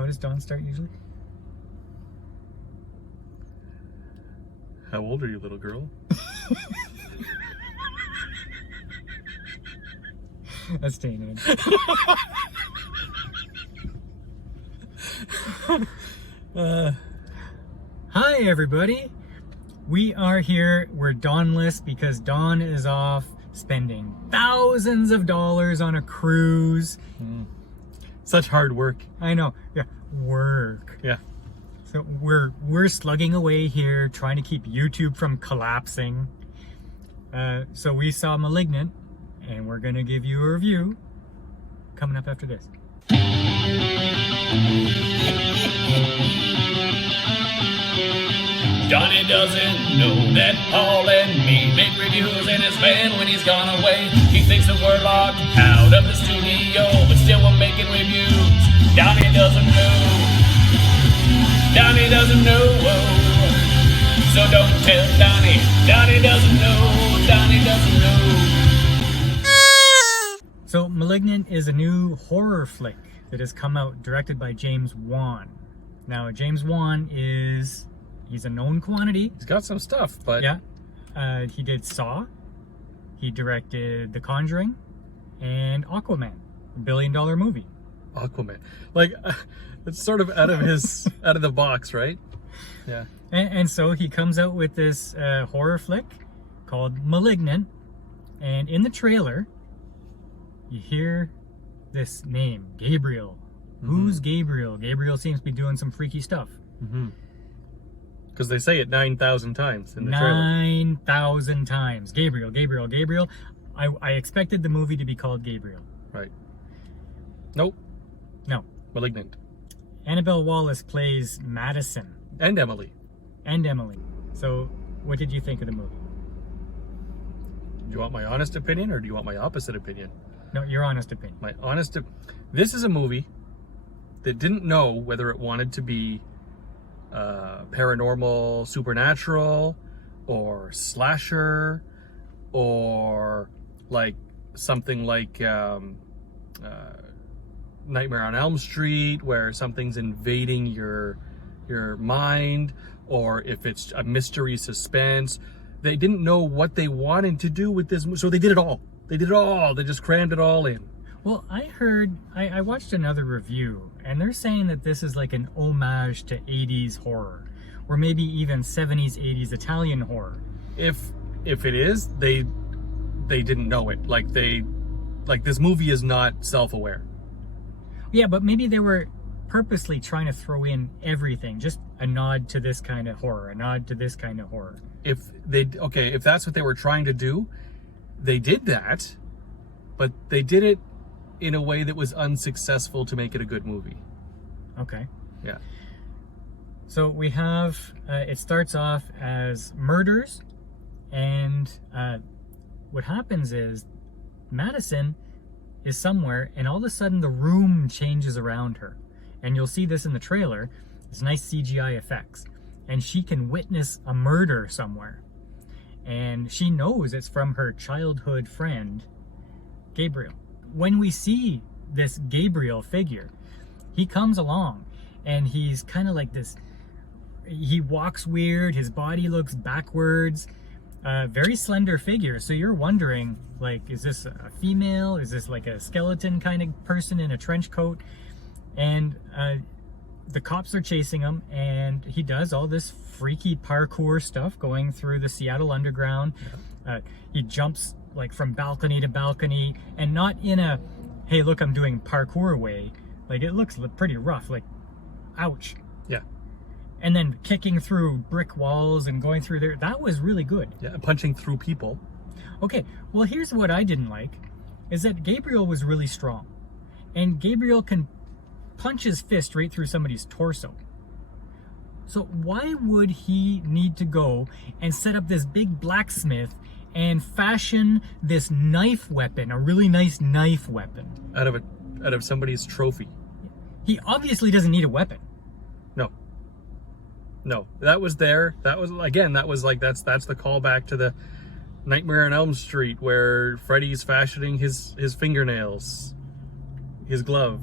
How does Dawn start usually? How old are you, little girl? That's staying in. Hi, everybody. We are here. We're Dawnless because Dawn is off spending thousands of dollars on a cruise. Such hard work. I know. Yeah, work. Yeah. So we're slugging away here, trying to keep YouTube from collapsing. So we saw Malignant, and we're gonna give you a review coming up after this. Johnny doesn't know that Paul and me make reviews in his van when he's gone away. He thinks that we're locked out of the studio, but still we're making reviews. Johnny doesn't know. Johnny doesn't know. So don't tell Donnie. Donnie doesn't know. Donnie doesn't know. So Malignant is a new horror flick that has come out, directed by James Wan. Now, James Wan he's a known quantity. He's got some stuff, but... Yeah. He did Saw. He directed The Conjuring and Aquaman, $1 billion movie. Aquaman. Like, it's sort of out of the box, right? Yeah. And so he comes out with this horror flick called Malignant. And in the trailer, you hear this name, Gabriel. Who's Gabriel? Gabriel seems to be doing some freaky stuff. Because they say it 9,000 times in the trailer. 9,000 times. Gabriel, Gabriel, Gabriel. I expected the movie to be called Gabriel. Right. Nope. No. Malignant. Annabelle Wallis plays Madison. And Emily. And Emily. So, what did you think of the movie? Do you want my honest opinion or do you want my opposite opinion? No, your honest opinion. My honest This is a movie that didn't know whether it wanted to be paranormal, supernatural, or slasher, or like something like Nightmare on Elm Street, where something's invading your mind, or if it's a mystery suspense. They didn't know what they wanted to do with this, so they did it all. They did it all. They just crammed it all in. Well, I watched another review, and they're saying that this is like an homage to 80s horror, or maybe even 70s, 80s Italian horror. If it is, they didn't know it. Like this movie is not self-aware. Yeah, but maybe they were purposely trying to throw in everything, just a nod to this kind of horror, a nod to this kind of horror. If that's what they were trying to do, they did that, but they did it in a way that was unsuccessful to make it a good movie. Okay. Yeah. So we have, it starts off as murders, and what happens is Madison is somewhere, and all of a sudden the room changes around her. And you'll see this in the trailer. It's nice CGI effects. And she can witness a murder somewhere. And she knows it's from her childhood friend, Gabriel. When we see this Gabriel figure, he comes along and he's kind of like this, he walks weird, his body looks backwards, very slender figure. So you're wondering, like, is this a female? Is this like a skeleton kind of person in a trench coat? And the cops are chasing him, and he does all this freaky parkour stuff going through the Seattle Underground. He jumps like from balcony to balcony, and not in a, hey, look, I'm doing parkour way. Like, it looks pretty rough, like, ouch. Yeah. And then kicking through brick walls and going through there. That was really good. Yeah, punching through people. Okay, well, here's what I didn't like, is that Gabriel was really strong. And Gabriel can punch his fist right through somebody's torso. So why would he need to go and set up this big blacksmith and fashion this knife weapon, a really nice knife weapon? Out of somebody's trophy. He obviously doesn't need a weapon. No, that was there. That was, again, that was like, that's the callback to the Nightmare on Elm Street, where Freddy's fashioning his fingernails, his glove.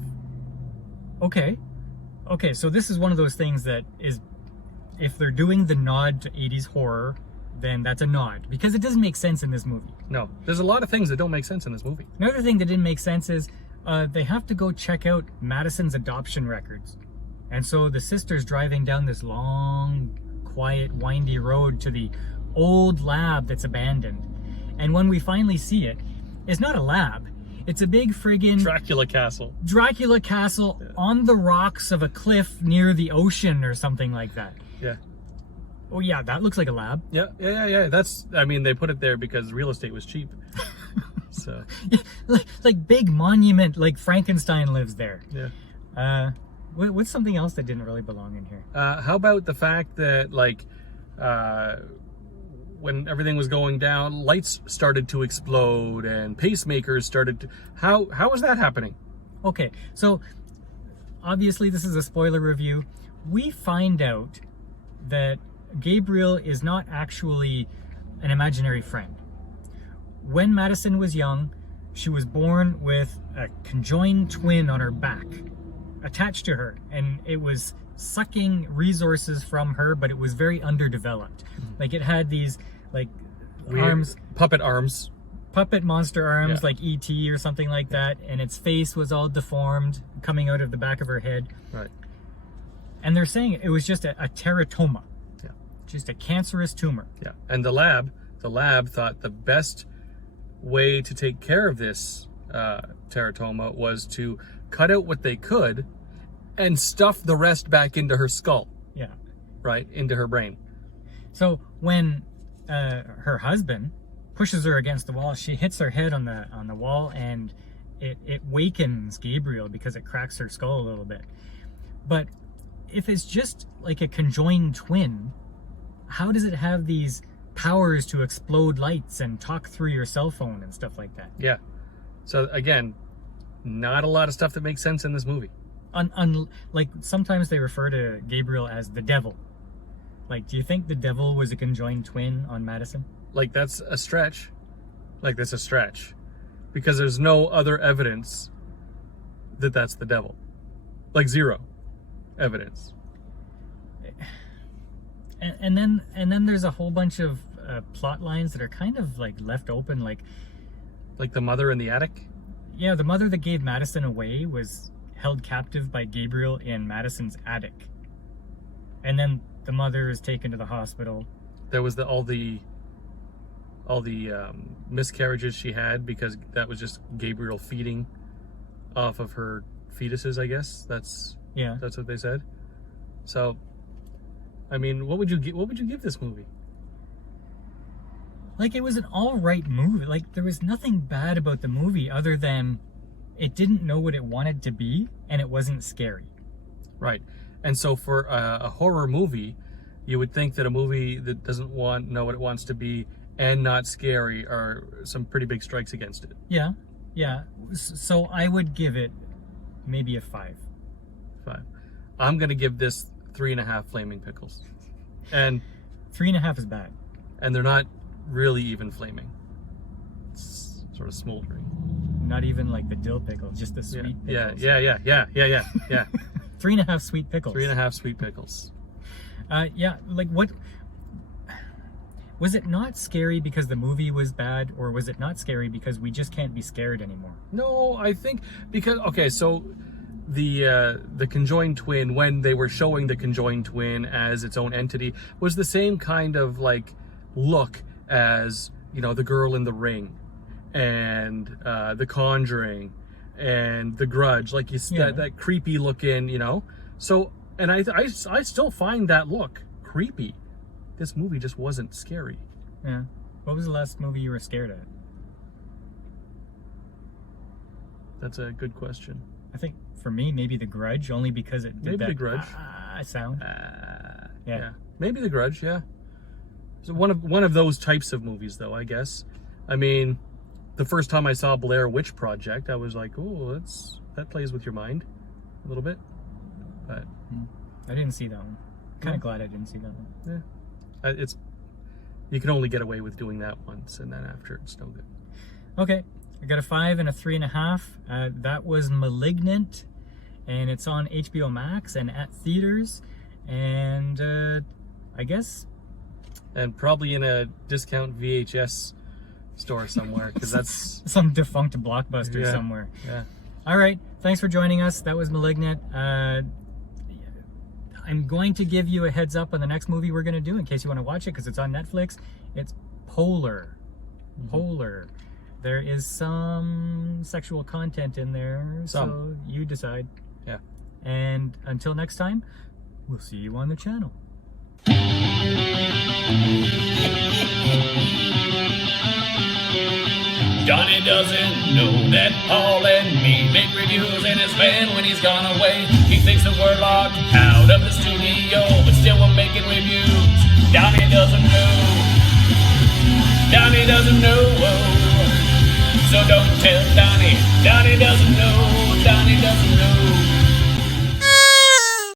Okay. okay, so this is one of those things that is, if they're doing the nod to 80s horror, then that's a nod, because it doesn't make sense in this movie. No, there's a lot of things that don't make sense in this movie. Another thing that didn't make sense is they have to go check out Madison's adoption records. And so the sister's driving down this long, quiet, windy road to the old lab that's abandoned. And when we finally see it, it's not a lab. It's a big friggin' Dracula castle. Dracula castle on the rocks of a cliff near the ocean or something like that. Yeah. Oh yeah, that looks like a lab. Yeah. That's, I mean, they put it there because real estate was cheap. So. like big monument, like Frankenstein lives there. Yeah. What's something else that didn't really belong in here? How about the fact that, like, when everything was going down, lights started to explode and pacemakers started to... How is that happening? Okay, so obviously this is a spoiler review. We find out that Gabriel is not actually an imaginary friend. When Madison was young, she was born with a conjoined twin on her back, attached to her, and it was sucking resources from her, but it was very underdeveloped. Like, it had these like Weird arms, puppet arms, puppet monster arms, Yeah. like E.T. or something like that, and its face was all deformed, coming out of the back of her head. right? And they're saying it was just a teratoma, Yeah. just a cancerous tumor. Yeah. And the lab thought the best way to take care of this teratoma was to cut out what they could and stuff the rest back into her skull, Yeah. right? Into her brain. So when her husband pushes her against the wall, she hits her head on the wall, and it wakens Gabriel because it cracks her skull a little bit. But if it's just like a conjoined twin, how does it have these powers to explode lights and talk through your cell phone and stuff like that? Yeah. So again, not a lot of stuff that makes sense in this movie. Like, sometimes they refer to Gabriel as the devil. Like, do you think the devil was a conjoined twin on Madison? Like, that's a stretch. Like, that's a stretch. Because there's no other evidence that that's the devil. Like, zero evidence. And then there's a whole bunch of plot lines that are kind of like left open. Like the mother in the attic. Yeah, the mother that gave Madison away was held captive by Gabriel in Madison's attic, and then the mother is taken to the hospital. There was all the miscarriages she had because that was just Gabriel feeding off of her fetuses, I guess. That's what they said. So, I mean, what would you give this movie? Like, it was an all-right movie. Like, there was nothing bad about the movie other than it didn't know what it wanted to be, and it wasn't scary. Right. And so for a horror movie, you would think that a movie that doesn't know what it wants to be and not scary are some pretty big strikes against it. Yeah. So I would give it maybe a 5. 5. I'm going to give this 3.5 flaming pickles. And 3.5 is bad. And they're not really even flaming. It's sort of smoldering. Not even like the dill pickle, just the sweet pickles. Yeah. 3.5 sweet pickles. 3.5 sweet pickles. Like, what was it? Not scary because the movie was bad, or was it not scary because we just can't be scared anymore? No, I think because, okay, so the conjoined twin, when they were showing the conjoined twin as its own entity, was the same kind of like look as, you know, The Girl in the Ring and The Conjuring and The Grudge, like that creepy looking, you know. So, and I still find that look creepy. This movie just wasn't scary. Yeah. What was the last movie you were scared at? That's a good question. I think for me, maybe The Grudge, only because it did that The Grudge sound. Yeah. Maybe The Grudge. Yeah. So one of those types of movies, though, I guess. I mean, the first time I saw Blair Witch Project, I was like, "Oh, that plays with your mind a little bit." But I didn't see that one. Kind of glad I didn't see that one. Yeah, you can only get away with doing that once, and then after it's no good. Okay, I got a 5 and a 3.5. That was Malignant, and it's on HBO Max and at theaters, and I guess, and probably in a discount VHS store somewhere, because that's some defunct Blockbuster Yeah. somewhere. yeah. All right, thanks for joining us. That was Malignant. I'm going to give you a heads up on the next movie we're going to do in case you want to watch it, because it's on Netflix. It's Polar. Polar. There is some sexual content in there, so you decide. Yeah. And until next time, we'll see you on the channel. Johnny doesn't know that Paul and me make reviews in his van when he's gone away. He thinks that we're locked out of the studio, but still we're making reviews. Johnny doesn't know. Johnny doesn't know. So don't tell Donnie. Donnie doesn't know. Donnie doesn't know.